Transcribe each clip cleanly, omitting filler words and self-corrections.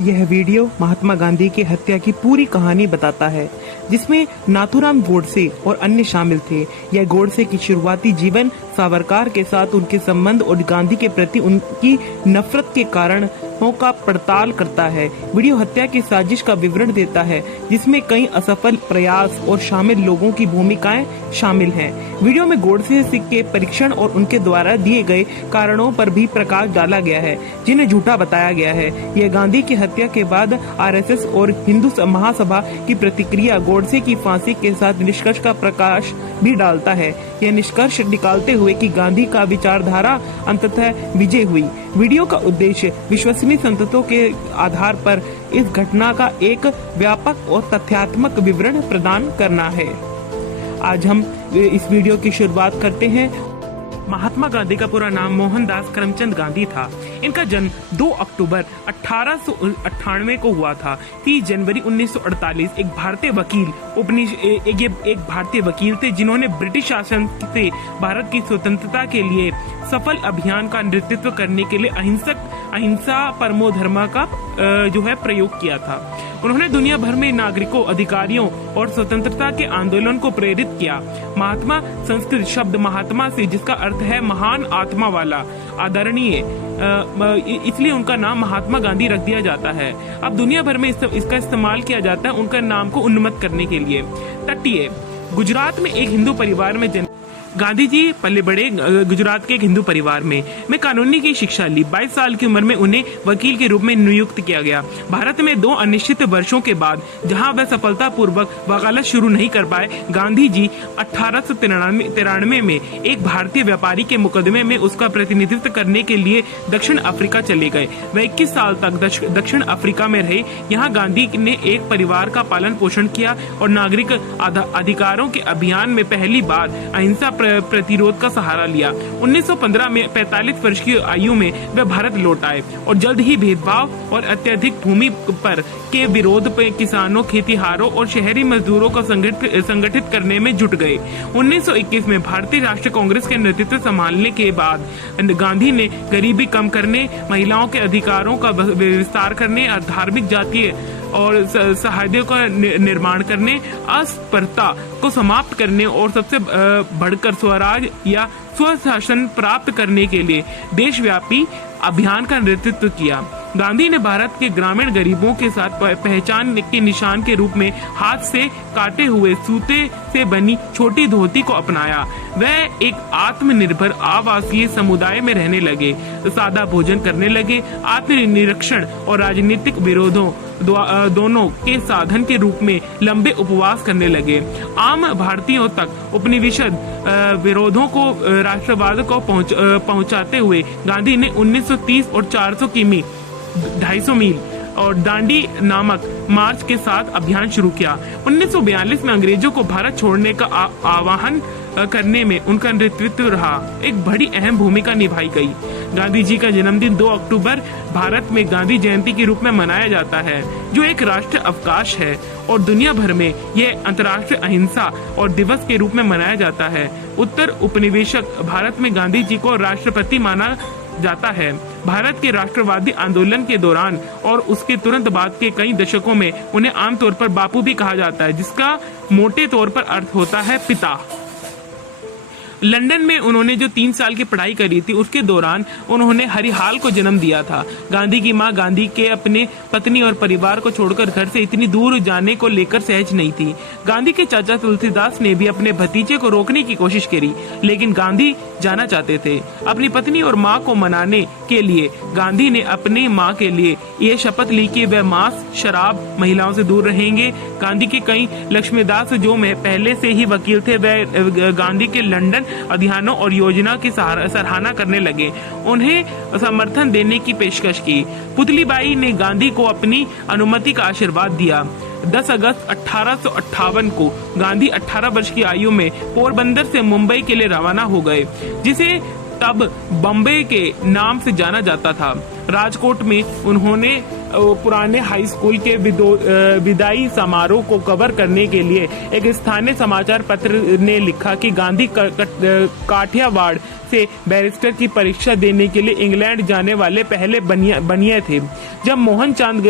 यह वीडियो महात्मा गांधी की हत्या की पूरी कहानी बताता है, जिसमें नाथूराम गोडसे और अन्य शामिल थे। यह गोडसे की शुरुआती जीवन, सावरकर के साथ उनके संबंध और गांधी के प्रति उनकी नफरत के कारणों का पड़ताल करता है। वीडियो हत्या की साजिश का विवरण देता है, जिसमें कई असफल प्रयास और शामिल लोगों की भूमिकाएं शामिल हैं। वीडियो में गोडसे के परीक्षण और उनके द्वारा दिए गए कारणों पर भी प्रकाश डाला गया है, जिन्हें झूठा बताया गया है। यह गांधी की हत्या के बाद आरएसएस और हिंदू महासभा की प्रतिक्रिया गोडसे की फांसी के साथ निष्कर्ष का प्रकाश भी डालता है। यह निष्कर्ष निकालते हुए कि गांधी का विचारधारा अंततः विजय हुई। वीडियो का उद्देश्य विश्वसनीय संततों के आधार पर इस घटना का एक व्यापक और तथ्यात्मक विवरण प्रदान करना है। आज हम इस वीडियो की शुरुआत करते हैं। महात्मा गांधी का पूरा नाम मोहनदास करमचंद गांधी था। इनका जन्म 2 अक्टूबर 1898 को हुआ था। 30 जनवरी 1948 एक भारतीय वकील एक भारतीय वकील थे, जिन्होंने ब्रिटिश शासन से भारत की स्वतंत्रता के लिए सफल अभियान का नेतृत्व करने के लिए अहिंसा परमो धर्म का प्रयोग किया था। उन्होंने दुनिया भर में नागरिकों, अधिकारियों और स्वतंत्रता के आंदोलन को प्रेरित किया। महात्मा संस्कृत शब्द महात्मा से, जिसका अर्थ है महान आत्मा वाला, आदरणीय, इसलिए उनका नाम महात्मा गांधी रख दिया जाता है। अब दुनिया भर में इसका इस्तेमाल किया जाता है उनका नाम को उन्नत करने के लिए। तटीय गुजरात में एक हिंदू परिवार में जन्म गांधी जी पले बड़े। गुजरात के एक हिंदू परिवार में कानूनी की शिक्षा ली। 22 साल की उम्र में उन्हें वकील के रूप में नियुक्त किया गया। भारत में 2 अनिश्चित वर्षों के बाद, जहां वह सफलतापूर्वक वकालत शुरू नहीं कर पाए, गांधी जी 1893 में एक भारतीय व्यापारी के मुकदमे में उसका प्रतिनिधित्व करने के लिए दक्षिण अफ्रीका चले गए। वह 21 साल तक दक्षिण अफ्रीका में रहे। यहाँ गांधी ने एक परिवार का पालन पोषण किया और नागरिक अधिकारों के अभियान में पहली बार अहिंसा प्रतिरोध का सहारा लिया। 1915 में 45 वर्ष की आयु में वे भारत लौट आए और जल्द ही भेदभाव और अत्यधिक भूमि पर के विरोध पर किसानों, खेतीहारों और शहरी मजदूरों को संगठित करने में जुट गए। 1921 में भारतीय राष्ट्रीय कांग्रेस के नेतृत्व संभालने के बाद गांधी ने गरीबी कम करने, महिलाओं के अधिकारों का विस्तार करने, धार्मिक, जातीय और सहायता का निर्माण करने, अस्पृश्यता को समाप्त करने और सबसे बढ़कर स्वराज या स्वशासन प्राप्त करने के लिए देशव्यापी अभियान का नेतृत्व किया। गांधी ने भारत के ग्रामीण गरीबों के साथ पहचान के निशान के रूप में हाथ से काटे हुए सूते से बनी छोटी धोती को अपनाया। वह एक आत्मनिर्भर आवासीय समुदाय में रहने लगे, सादा भोजन करने लगे, आत्मनिरीक्षण और राजनीतिक विरोधों दोनों के साधन के रूप में लंबे उपवास करने लगे। आम भारतीयों तक उपनिवेशवाद विरोधों को, राष्ट्रवाद को पहुंचाते हुए गांधी ने 1930 और 400 किमी 250 मील और दांडी नामक मार्च के साथ अभियान शुरू किया। 1942 में अंग्रेजों को भारत छोड़ने का आह्वान करने में उनका नेतृत्व रहा, एक बड़ी अहम भूमिका निभाई गई। गांधी जी का जन्मदिन 2 अक्टूबर भारत में गांधी जयंती के रूप में मनाया जाता है, जो एक राष्ट्रीय अवकाश है, और दुनिया भर में यह अंतर्राष्ट्रीय अहिंसा और दिवस के रूप में मनाया जाता है। उत्तर उपनिवेशक भारत में गांधी जी को राष्ट्रपति माना जाता है। भारत के राष्ट्रवादी आंदोलन के दौरान और उसके तुरंत बाद के कई दशकों में उन्हें आमतौर पर बापू भी कहा जाता है, जिसका मोटे तौर पर अर्थ होता है पिता। लंदन में उन्होंने जो 3 साल की पढ़ाई करी थी, उसके दौरान उन्होंने हरिहाल को जन्म दिया था। गांधी की मां गांधी के अपने पत्नी और परिवार को छोड़कर घर से इतनी दूर जाने को लेकर सहज नहीं थी। गांधी के चाचा तुलसीदास ने भी अपने भतीजे को रोकने की कोशिश करी, लेकिन गांधी जाना चाहते थे। अपनी पत्नी और मां को मनाने के लिए गांधी ने अपनी मां के लिए यह शपथ ली कि वह मांस, शराब, महिलाओं से दूर रहेंगे। गांधी के कई लक्ष्मीदास, जो में पहले से ही वकील थे, वह गांधी के लंदन अध्ययनों और योजना की सराहना करने लगे, उन्हें समर्थन देने की पेशकश की। पुतलीबाई ने गांधी को अपनी अनुमति का आशीर्वाद दिया। 10 अगस्त 1858 को गांधी 18 वर्ष की आयु में पोरबंदर से मुंबई के लिए रवाना हो गए, जिसे तब बम्बई के नाम से जाना जाता था। राजकोट में उन्होंने पुराने हाई स्कूल के विदाई समारोह को कवर करने के लिए एक स्थानीय समाचार पत्र ने लिखा कि गांधी काठियावाड़ से बैरिस्टर की परीक्षा देने के लिए इंग्लैंड जाने वाले पहले बनिया थे। जब मोहनचंद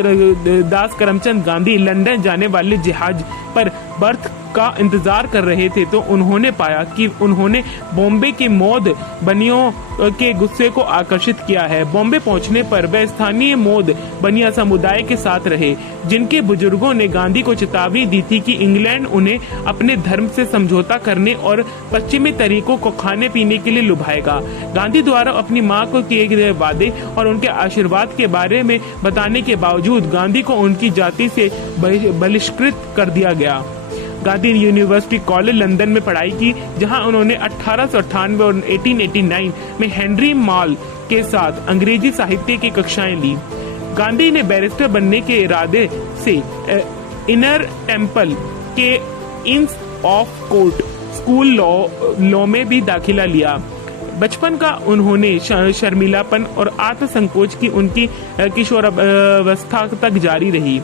दास करमचंद गांधी लंदन जाने वाले जहाज पर बर्थ का इंतजार कर रहे थे तो उन्होंने पाया कि उन्होंने बॉम्बे की मौद बनियों के गुस्से को आकर्षित किया है। बॉम्बे पहुंचने पर वे स्थानीय मौद बनिया समुदाय के साथ रहे, जिनके बुजुर्गों ने गांधी को चेतावनी दी थी कि इंग्लैंड उन्हें अपने धर्म से समझौता करने और पश्चिमी तरीकों को खाने पीने के लिए लुभाएगा। गांधी द्वारा अपनी मां को किए गए वादे और उनके आशीर्वाद के बारे में बताने के बावजूद गांधी को उनकी जाति से बहिष्कृत कर दिया गया। गांधी ने यूनिवर्सिटी कॉलेज लंदन में पढ़ाई की, जहां उन्होंने 1898 और 1889 में हेनरी मॉल के साथ अंग्रेजी साहित्य की कक्षाएं ली। गांधी ने बैरिस्टर बनने के इरादे से इनर टेम्पल के इंस ऑफ कोर्ट स्कूल लॉ में भी दाखिला लिया। बचपन का उन्होंने शर्मिलापन और आत्मसंकोच की उनकी किशोरावस्था तक जारी रही।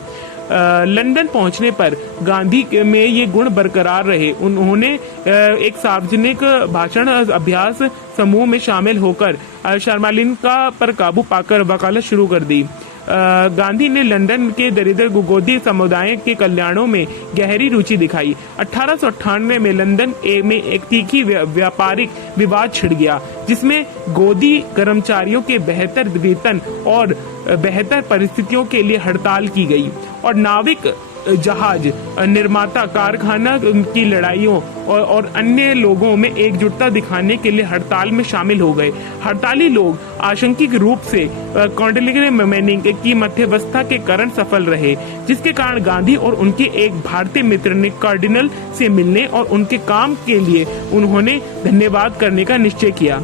लंदन पहुंचने पर गांधी में ये गुण बरकरार रहे। उन्होंने एक सार्वजनिक भाषण अभ्यास समूह में शामिल होकर शर्मिलता पर काबू पाकर वकालत शुरू कर दी। गांधी ने लंदन के दरिद्र गोदी समुदाय के कल्याणों में गहरी रुचि दिखाई। 1898 में लंदन में एक तीखी व्यापारिक विवाद छिड़ गया, जिसमें गोदी कर्मचारियों के बेहतर वेतन और बेहतर परिस्थितियों के लिए हड़ताल की गई और नाविक जहाज निर्माता कारखाना की लड़ाइयों और अन्य लोगों में एकजुटता दिखाने के लिए हड़ताल में शामिल हो गए। हड़ताली लोग आंशिक रूप से कॉन्टिनेंटल की मध्यवस्था के कारण सफल रहे, जिसके कारण गांधी और उनके एक भारतीय मित्र ने कार्डिनल से मिलने और उनके काम के लिए उन्होंने धन्यवाद करने का निश्चय किया।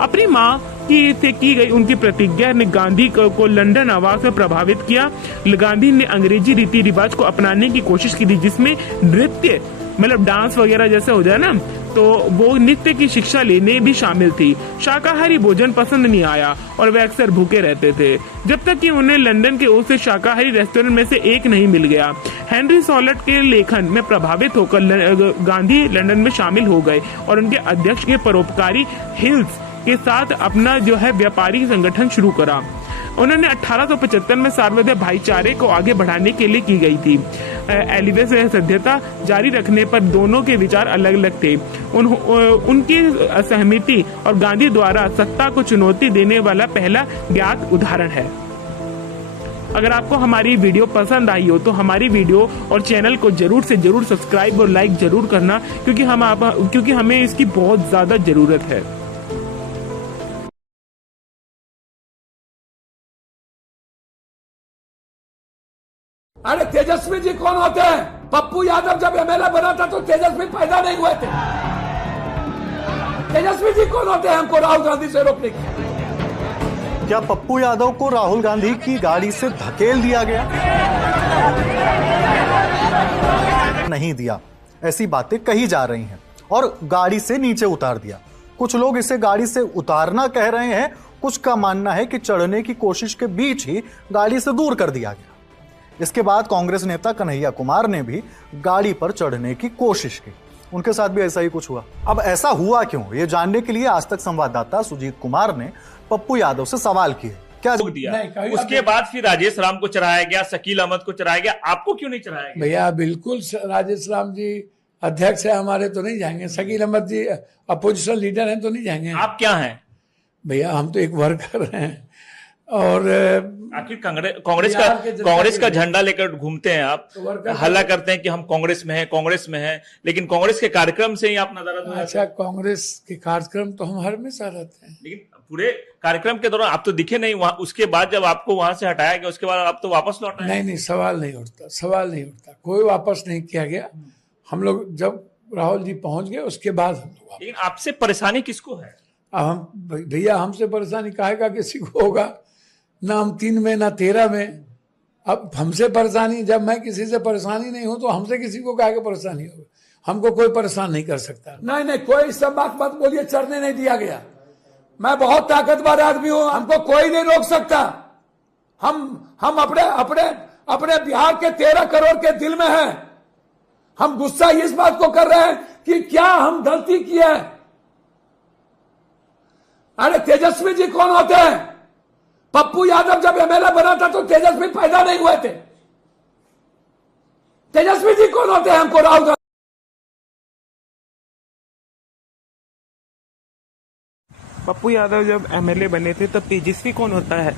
अपनी मां से की गई उनकी प्रतिज्ञा ने गांधी को लंदन आवास में प्रभावित किया। गांधी ने अंग्रेजी रीति रिवाज को अपनाने की कोशिश की थी, जिसमें नृत्य मतलब डांस वगैरह जैसे हो जाए ना, तो वो नृत्य की शिक्षा लेने भी शामिल थी। शाकाहारी भोजन पसंद नहीं आया और वे अक्सर भूखे रहते थे, जब तक कि उन्हें लंदन के ओर से शाकाहारी रेस्टोरेंट में से एक नहीं मिल गया। हेनरी सॉलेट के लेखन में प्रभावित होकर गांधी लंदन में शामिल हो गए और उनके अध्यक्ष के परोपकारी हिल्स के साथ अपना जो है व्यापारिक संगठन शुरू करा। उन्होंने 1875 में सार्वजनिक भाईचारे को आगे बढ़ाने के लिए की गई थी। एलिवेस सभ्यता जारी रखने पर दोनों के विचार अलग अलग थे। उनकी असहमति और गांधी द्वारा सत्ता को चुनौती देने वाला पहला ज्ञात उदाहरण है। अगर आपको हमारी वीडियो पसंद आई हो तो हमारी वीडियो और चैनल को जरूर से जरूर सब्सक्राइब और लाइक जरूर करना, क्योंकि हमें इसकी बहुत ज्यादा जरूरत है। अरे तेजस्वी जी कौन होते हैं? पप्पू यादव जब एमएलए बना था तो तेजस्वी पैदा नहीं हुए थे। तेजस्वी जी कौन होते हैं हमको राहुल गांधी से रोकने के? क्या पप्पू यादव को राहुल गांधी की गाड़ी से धकेल दिया गया? नहीं दिया, ऐसी बातें कही जा रही हैं। और गाड़ी से नीचे उतार दिया। कुछ लोग इसे गाड़ी से उतारना कह रहे हैं, कुछ का मानना है कि चढ़ने की कोशिश के बीच ही गाड़ी से दूर कर दिया गया। इसके बाद कांग्रेस नेता कन्हैया कुमार ने भी गाड़ी पर चढ़ने की कोशिश की, उनके साथ भी ऐसा ही कुछ हुआ। अब ऐसा हुआ क्यों, ये जानने के लिए आज तक संवाददाता सुजीत कुमार ने पप्पू यादव से सवाल किए। क्या दिया? उसके बाद फिर राजेश राम को चढ़ाया गया, शकील अहमद को चढ़ाया गया, आपको क्यों नहीं चढ़ाया गया? भैया बिल्कुल राजेश राम जी अध्यक्ष है हमारे, तो नहीं जाएंगे। शकील अहमद जी अपोजिशन लीडर हैं तो नहीं जाएंगे। आप क्या हैं? भैया हम तो एक वर्कर हैं। और आखिर कांग्रेस का झंडा लेकर घूमते हैं आप, हल्ला करते हैं कि हम कांग्रेस में हैं, लेकिन कांग्रेस के कार्यक्रम से ही आप नजर। अच्छा, कांग्रेस के कार्यक्रम तो हम हमेशा रहते हैं, लेकिन पूरे कार्यक्रम के दौरान आप तो दिखे नहीं वहां। उसके बाद जब आपको वहां से हटाया गया, उसके बाद आप तो वापस लौट आए। नहीं, सवाल नहीं उठता, कोई वापस नहीं किया गया। हम लोग जब राहुल जी पहुंच गए उसके बाद हम लोग। लेकिन आपसे परेशानी किसको है? अब हम भैया हमसे परेशानी काहे का किसी को होगा? ना हम 3 में ना 13 में। अब हमसे परेशानी, जब मैं किसी से परेशानी नहीं हूं तो हमसे किसी को काहे का परेशानी होगा? हमको कोई परेशान नहीं कर सकता। नहीं, कोई सब बात मत बोलिए, चढ़ने नहीं दिया गया। मैं बहुत ताकतवर आदमी हूं, हमको कोई नहीं रोक सकता। हम अपने अपने अपने बिहार के 13 करोड़ के दिल में हैं। हम गुस्सा इस बात को कर रहे हैं कि क्या हम गलती की है। अरे तेजस्वी जी कौन होते हैं? पप्पू यादव जब एमएलए बना था तो तेजस्वी पैदा नहीं हुए थे। तेजस्वी जी कौन होते हैं? हमको राहुल गांधी। पप्पू यादव जब एमएलए बने थे तब तेजस्वी कौन होता है?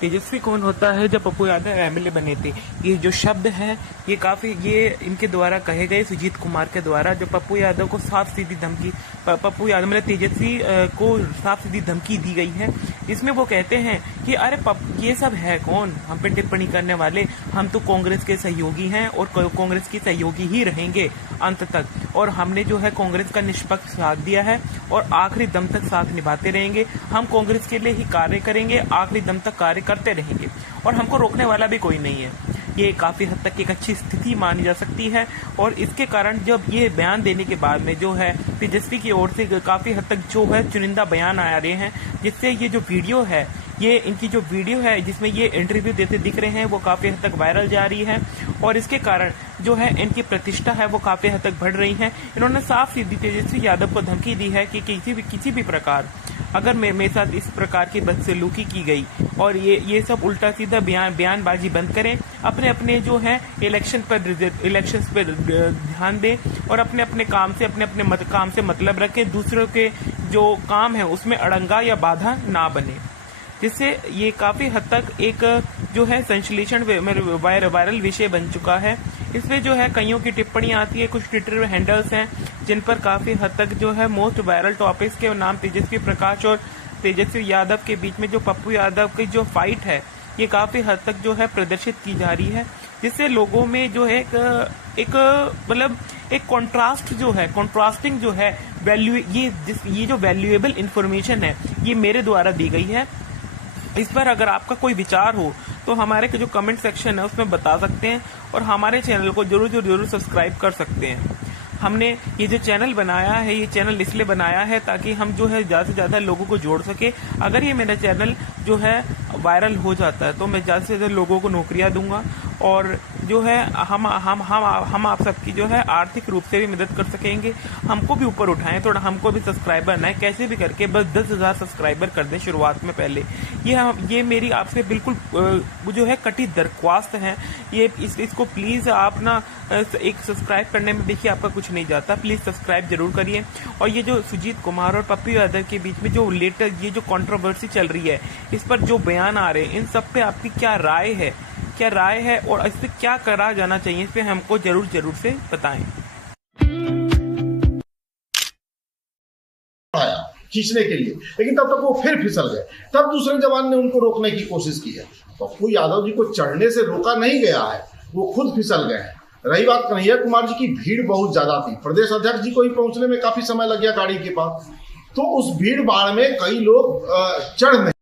तेजस्वी कौन होता है जब पप्पू यादव एमएलए बने थे? ये जो शब्द है ये काफी ये इनके द्वारा कहे गए, सुजीत कुमार के द्वारा, जो पप्पू यादव को साफ सीधी धमकी, पप्पू यादव मतलब तेजस्वी को साफ सीधी धमकी दी गई है। इसमें वो कहते हैं कि अरे ये सब है कौन हम पे टिप्पणी करने वाले? हम तो कांग्रेस के सहयोगी हैं और कांग्रेस के सहयोगी ही रहेंगे अंत तक, और हमने जो है कांग्रेस का निष्पक्ष साथ दिया है और आखिरी दम तक साथ निभाते रहेंगे। हम कांग्रेस के लिए ही कार्य करेंगे, आखिरी दम तक कार्य करते रहेंगे और हमको रोकने वाला भी कोई नहीं है। ये काफी हद तक एक अच्छी स्थिति मानी जा सकती है और इसके कारण जब ये बयान देने के बाद में जो है तेजस्वी की ओर से काफी हद तक जो है चुनिंदा बयान आ रहे हैं, जिससे ये जो वीडियो है, ये इनकी जो वीडियो है जिसमें ये इंटरव्यू देते दिख रहे हैं वो काफी हद तक वायरल जा रही है और इसके कारण जो है इनकी प्रतिष्ठा है वो काफी हद तक बढ़ रही है। इन्होंने साफ सीधी तेजस्वी यादव को धमकी दी है कि किसी भी प्रकार अगर मेरे साथ इस प्रकार की बदसलूकी की गई और ये सब उल्टा सीधा बयानबाजी बंद करें, अपने जो है इलेक्शन पर ध्यान दें और अपने काम से मतलब रखें, दूसरों के जो काम है उसमें अड़ंगा या बाधा ना बने, जिससे ये काफी हद तक एक जो है संश्लेषण वायरल विषय बन चुका है। इसमें जो है कईयों की टिप्पणियां आती है, कुछ ट्विटर हैंडल्स हैं जिन पर काफी हद तक जो है मोस्ट वायरल टॉपिक्स के नाम तेजस्वी प्रकाश और तेजस्वी यादव के बीच में जो पप्पू यादव की जो फाइट है ये काफी हद तक जो है प्रदर्शित की जा रही है, जिससे लोगों में जो है एक मतलब एक कॉन्ट्रास्टिंग जो है वैल्यू ये जो वैल्यूएबल इंफॉर्मेशन है ये मेरे द्वारा दी गई है। इस पर अगर आपका कोई विचार हो तो हमारे जो कमेंट सेक्शन है उसमें बता सकते हैं और हमारे चैनल को जरूर सब्सक्राइब कर सकते हैं। हमने ये जो चैनल बनाया है ये चैनल इसलिए बनाया है ताकि हम जो है ज़्यादा से ज़्यादा लोगों को जोड़ सके। अगर ये मेरा चैनल जो है वायरल हो जाता है तो मैं ज़्यादा से ज़्यादा लोगों को नौकरियां दूंगा और जो है हम आप सबकी जो है आर्थिक रूप से भी मदद कर सकेंगे। हमको भी ऊपर उठाएं, थोड़ा हमको भी सब्सक्राइबर बनाए, कैसे भी करके बस 10,000 सब्सक्राइबर कर दें शुरुआत में पहले। ये मेरी आपसे बिल्कुल जो है कटी दरख्वास्त है। ये इसको प्लीज़ आप ना एक सब्सक्राइब करने में देखिए आपका कुछ नहीं जाता, प्लीज़ सब्सक्राइब जरूर करिए। और ये जो सुजीत कुमार और पप्पू यादव के बीच में जो लेटेस्ट ये जो कंट्रोवर्सी चल रही है, इस पर जो बयान आ रहे हैं, इन सब पे आपकी क्या राय है और इससे क्या करा जाना चाहिए, इस पे हमको जरूर से बताएं। खींचने के लिए, लेकिन तब तक वो फिर फिसल गए। तब दूसरे जवान ने उनको रोकने की कोशिश की है। पप्पू यादव जी को चढ़ने से रोका नहीं गया है, वो खुद फिसल गए हैं। रही बात कन्हैया कुमार जी की, भीड़ बहुत ज्यादा थी, प्रदेश अध्यक्ष जी को ही पहुंचने में काफी समय लग गया गाड़ी के पास, तो उस भीड़ भाड़ में कई लोग चढ़ नहीं